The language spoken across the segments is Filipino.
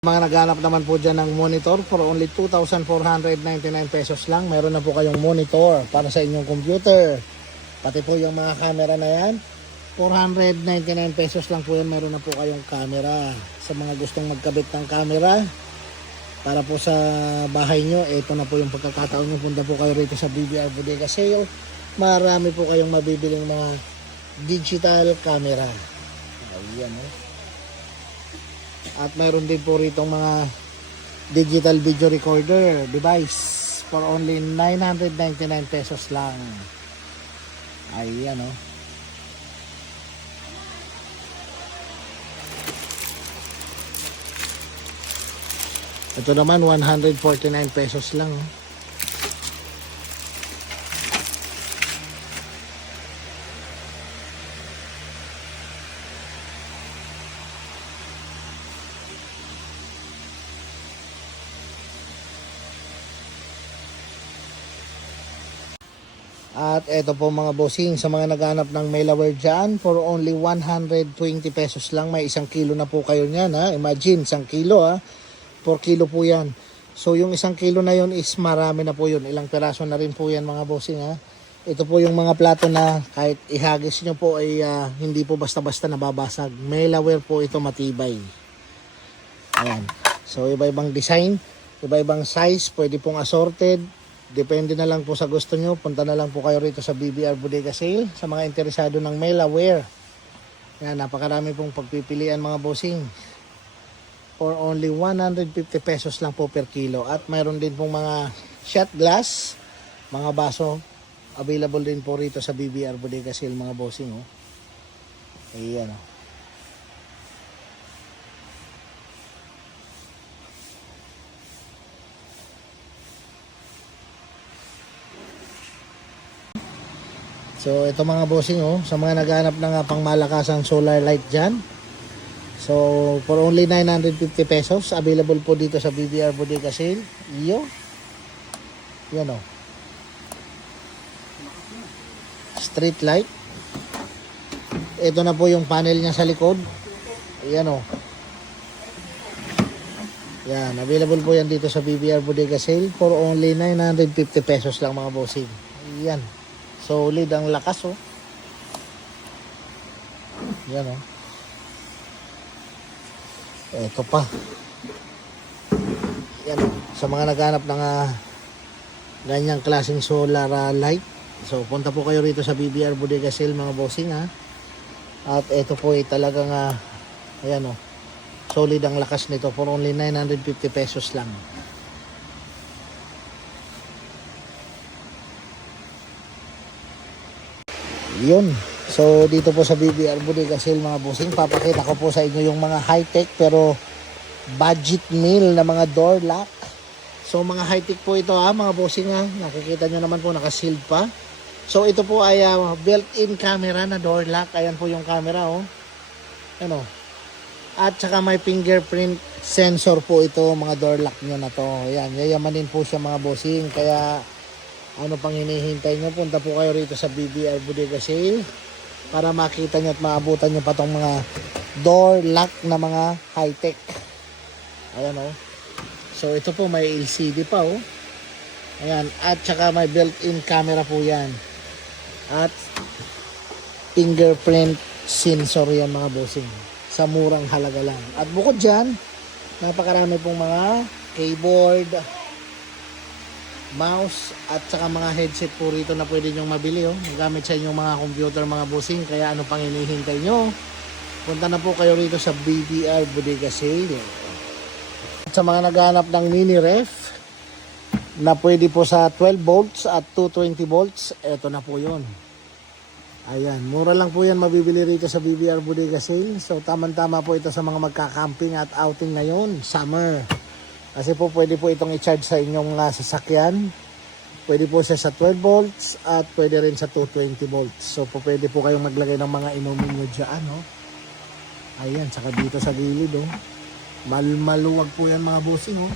Mga naghanap naman po dyan ng monitor for only 2,499 pesos lang. Meron na po kayong monitor para sa inyong computer. Pati po yung mga camera na yan. 499 pesos lang po yan. Meron na po kayong camera. Sa mga gustong magkabit ng camera, para po sa bahay nyo, ito na po yung pagkakataon nyo. Punta po kayo rito sa BBR Bodega Sale. Marami po kayong mabibiling mga digital camera. Ayan oh. At mayroon din po rito mga digital video recorder device for only 999 pesos lang. Ayan oh. Ito naman 149 pesos lang. oh. At eto po mga bossing, sa mga naghanap ng Melaware dyan, for only 120 pesos lang, may isang kilo na po kayo niyan ha. Imagine, isang kilo ha. 4 kilo po yan. So yung isang kilo na yun is marami na po yun. Ilang piraso na rin po yan mga bossing ha. Ito po yung mga plato na kahit ihagis nyo po ay ah, hindi po basta-basta nababasag. Melaware po ito matibay. Ayan. So iba-ibang design, iba-ibang size, pwede pong assorted. Depende na lang po sa gusto nyo. Punta na lang po kayo rito sa BBR Bodega Sale. Sa mga interesado ng Melaware. Yan, napakarami pong pagpipilian mga bossing. For only 150 pesos lang po per kilo. At mayroon din pong mga shot glass, mga baso. Available din po rito sa BBR Bodega Sale mga bossing. Oh. Ayan. Oh. So ito mga bossing oh, sa mga naghanap ng uh, pangmalakasang solar light dyan. So for only 950 pesos, available po dito sa BBR Bodega Sale. Iyo. Yan oh. Street light. Ito na po yung panel niya sa likod. Yan oh. Yan, available po yan dito sa BBR Bodega Sale for only 950 pesos lang mga bossing. Yan. Solid ang lakas oh. Yan oh. Ito pa. Yan oh. Sa mga naghanap ng ah, ganyang klaseng solar ah, light. So punta po kayo rito sa BBR Bodega Sale mga bossing ha. At ito po ay talagang ah, ayan oh. Solid ang lakas nito for only 950 pesos lang. Yun. So dito po sa BBR Bodega Sale mga bossing, papakita ko po sa inyo yung mga high-tech pero budget meal na mga door lock. So mga high-tech po ito ha mga bossing ha. Nakikita nyo naman po naka-sealed pa. So ito po ay ah, built-in camera na door lock. Ayan po yung camera oh. Ano? At saka may fingerprint sensor po ito mga door lock nyo na to. Ayan, yayamanin po siya mga bossing. Kaya ano pang hinihintay nyo, punta po kayo rito sa BBR Bodega Sale para makita nyo at maabutan nyo pa tong mga door lock na mga high-tech. Ayan o. So ito po may LCD pa o. Ayan. At saka may built-in camera po yan. At fingerprint sensor yan mga bossing. Sa murang halaga lang. At bukod dyan, napakarami pong mga keyboard, mouse at saka mga headset po rito na pwede nyong mabili oh. Gamit sa inyong mga computer, mga bossing. Kaya ano pang hinihintay nyo? Punta na po kayo rito sa BBR Bodega Sale. At sa mga naghahanap ng mini ref na pwede po sa 12 volts at 220 volts, eto na po yon. Ayan, mura lang po yan mabibili rito sa BBR Bodega Sale. So tamang-tama po ito sa mga magka-camping at outing ngayon, summer. Kasi po pwede po itong i-charge sa inyong uh, sasakyan. Pwede po siya sa 12 volts at pwede rin sa 220 volts. So po pwede po kayong maglagay ng mga inumin nyo dyan. Oh. Ayan, saka dito sa gilid. Oh. Mal maluwag po yan mga bossing. Oh.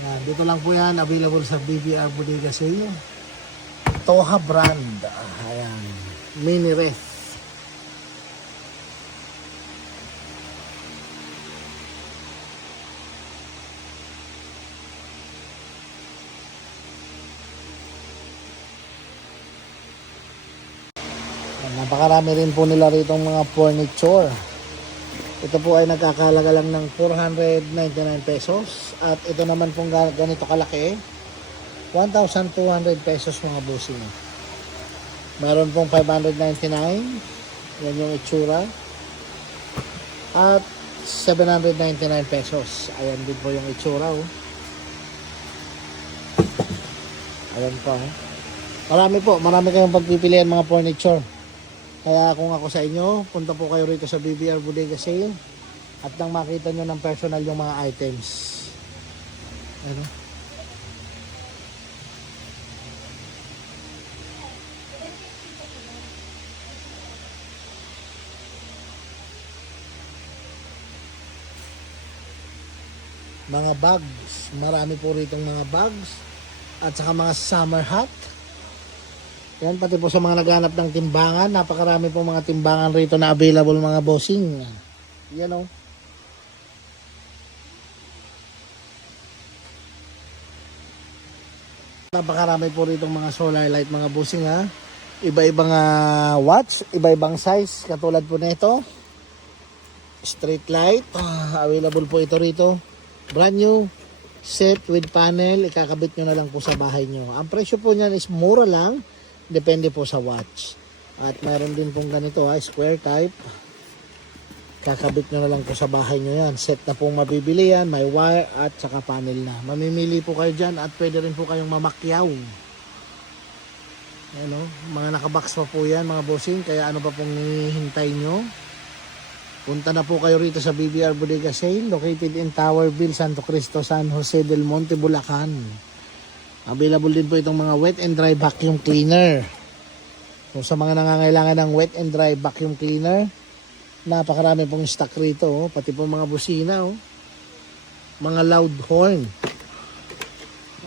Yan, dito lang po yan available sa BBR Bodega Sale. Toha brand. Ah, Ayan. Mini ref. Napakarami rin po nila rito mga furniture. Ito po ay nagkakalaga lang ng 499 pesos. At ito naman pong ga- ganito kalaki, 1,200 pesos mga busing. Meron pong 599. Yan yung itsura. At 799 pesos. Ayan din po yung itsura. Oh. Ayan po. Oh. Marami po. Marami kayong pagpipilian mga furniture. Kaya kung ako sa inyo, punta po kayo rito sa BBR Bodega Sale at nang makita nyo ng personal yung mga items. Ano? Mga bags. Marami po rito mga bags. At saka mga summer hat. Yan, pati po sa mga naghanap ng timbangan, napakarami po mga timbangan rito na available mga bossing. Yan o. Napakarami po rito mga solar light mga bossing ha. Iba-ibang ah, watch, iba-ibang size, katulad po nito. Street light, ah, available po ito rito. Brand new, set with panel, ikakabit nyo na lang po sa bahay nyo. Ang presyo po niyan is mura lang, depende po sa watch. At meron din pong ganito ha, square type. Kakabit nyo na lang po sa bahay nyo yan. Set na pong mabibili yan, may wire at saka panel na. Mamimili po kayo dyan at pwede rin po kayong mamakyaw. Ano, mga nakabox pa po yan mga bossing, kaya ano pa pong hihintay nyo? Punta na po kayo rito sa BBR Bodega Sale, located in Towerville, Santo Cristo, San Jose del Monte, Bulacan. Available din po itong mga wet and dry vacuum cleaner. So sa mga nangangailangan ng wet and dry vacuum cleaner, napakarami pong stock rito, oh. pati po mga busina, oh. mga loud horn.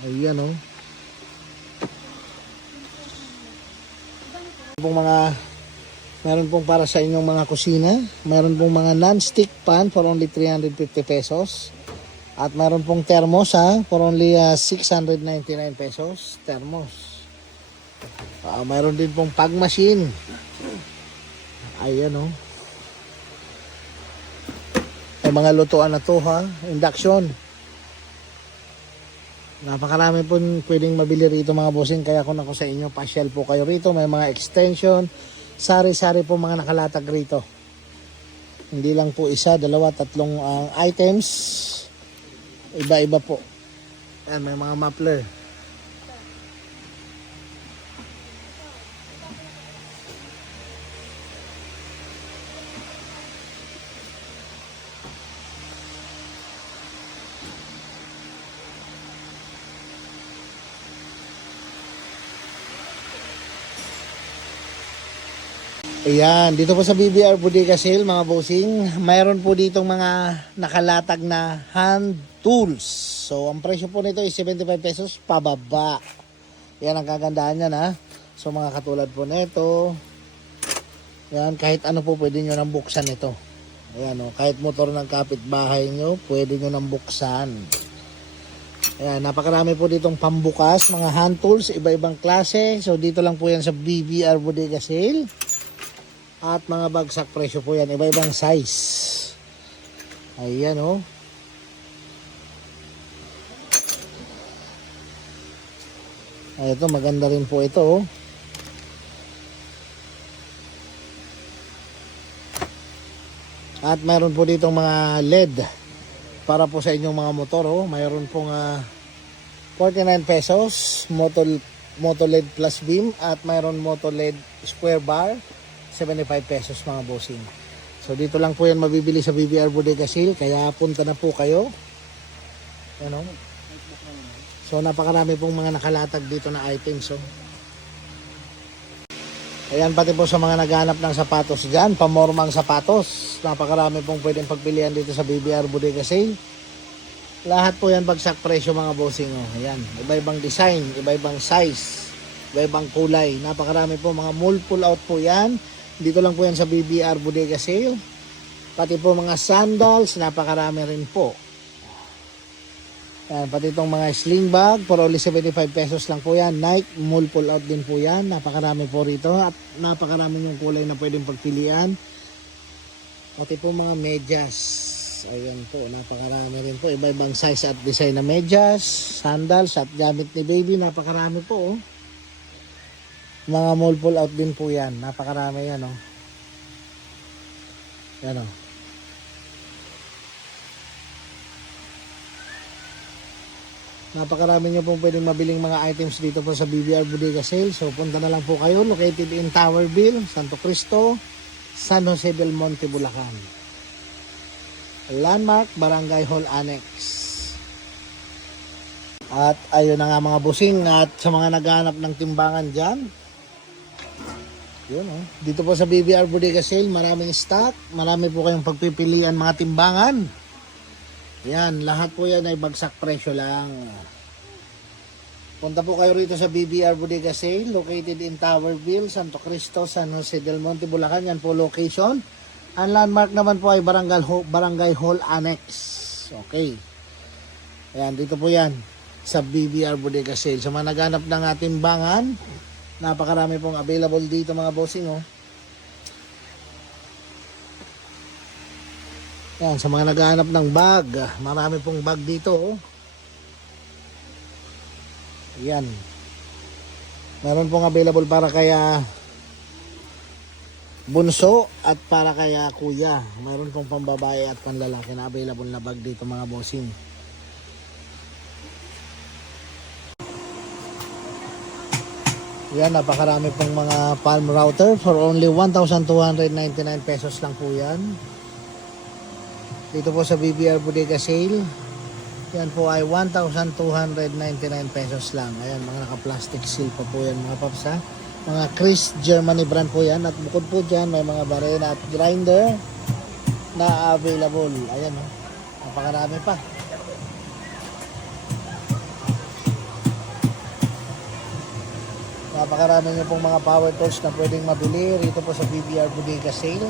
Ayan oh. Pong mga meron pong para sa inyong mga kusina, meron pong mga non-stick pan for only 350 pesos. At meron pong thermos ha, for only ah, 699 pesos. Thermos. Ah, meron din pong pag machine. Ayan oh. May mga lutuan na to ha, induction. Napakarami po pwedeng mabili rito mga bossing kaya kung ako sa inyo, pasyal po kayo rito. May mga extension, sari-sari po mga nakalatag rito. Hindi lang po isa, dalawa, tatlong ah, items. Iba-iba po. Yan, may mga muffler. Ayan, dito po sa BBR Bodega Sale mga bossing, mayroon po ditong mga nakalatag na hand tools. So, ang presyo po nito is 75 pesos pababa. Yan ang kagandahan niyan ha. So, mga katulad po nito. Yan, kahit ano po pwede nyo nang buksan ito. Ayan o, kahit motor ng kapitbahay nyo, pwede nyo nang buksan. Ayan, napakarami po ditong pambukas, mga hand tools, iba-ibang klase. So, dito lang po yan sa BBR Bodega Sale. At mga bagsak presyo po yan. Iba-ibang size. Ayan oh. Ay, ito maganda rin po ito oh. At mayroon po ditong mga LED para po sa inyong mga motor oh. Mayroon pong ah, 49 pesos moto moto LED plus beam at mayroon moto LED square bar 75 pesos mga bossing. So dito lang po yan mabibili sa BBR Bodega Sale kaya punta na po kayo. Ano? So napakarami pong mga nakalatag dito na items oh. Ayan pati po sa mga naghanap ng sapatos dyan, pamormang sapatos. Napakarami pong pwedeng pagpilian dito sa BBR Bodega Sale. Lahat po yan bagsak presyo mga bossing oh. Ayan, iba-ibang design, iba-ibang size, iba-ibang kulay. Napakarami po mga mall pull out po yan. Dito lang po yan sa BBR Bodega Sale. Pati po mga sandals, napakarami rin po. Yan, pati itong mga sling bag, for only 75 pesos lang po yan. Nike, mall pull out din po yan. Napakarami po rito at napakarami yung kulay na pwedeng pagpilian. Pati po mga medyas. Ayan po, napakarami rin po. Iba-ibang size at design na medyas, sandals at gamit ni baby. Napakarami po oh. Mga mall pull out din po yan. Napakarami yan oh. Yan oh. Napakarami nyo pong pwedeng mabiling mga items dito po sa BBR Bodega Sale. So punta na lang po kayo. Located in Towerville, Santo Cristo, San Jose del Monte, Bulacan. Landmark Barangay Hall Annex. At ayun na nga mga busing at sa mga naghahanap ng timbangan dyan. Yun oh. Dito po sa BBR Bodega Sale, maraming stock. Marami po kayong pagpipilian mga timbangan. Yan, lahat po yan ay bagsak presyo lang. Punta po kayo rito sa BBR Bodega Sale, located in Towerville, Santo Cristo, San Jose del Monte, Bulacan. Yan po location. Ang landmark naman po ay Barangay, Ho- Barangay Hall Annex. Okay. Ayan, dito po yan sa BBR Bodega Sale. Sa mga naghanap ng ating bangan, napakarami pong available dito mga bossing. Oh. Yan, sa mga naghahanap ng bag, marami pong bag dito. Oh. Yan. Meron pong available para kaya bunso at para kaya kuya. Meron pong pambabae at panlalaki na available na bag dito mga bossing. Yan, napakarami pong mga palm router for only 1,299 pesos lang po yan. Dito po sa BBR Bodega Sale. Yan po ay 1,299 pesos lang. Ayan, mga naka-plastic seal pa po yan mga paps ha. Mga Chris Germany brand po yan. At bukod po dyan, may mga barena at grinder na available. Ayan o. Napakarami pa. Napakarami nyo pong mga power tools na pwedeng mabili rito po sa BBR Bodega Sale.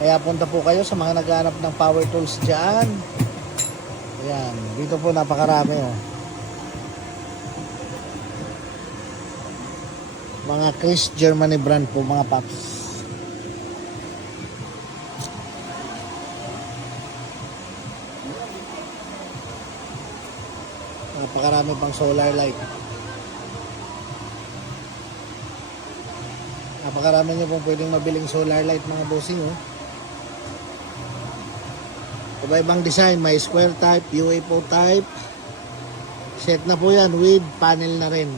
Kaya punta po kayo sa mga naghahanap ng power tools dyan. Ayan, dito po napakarami oh. Mga Chris Germany brand po mga paps. Napakarami pang solar light. Napakarami nyo pong pwedeng mabiling solar light mga bossing oh. Iba-ibang design, may square type, UFO type. Set na po yan with panel na rin.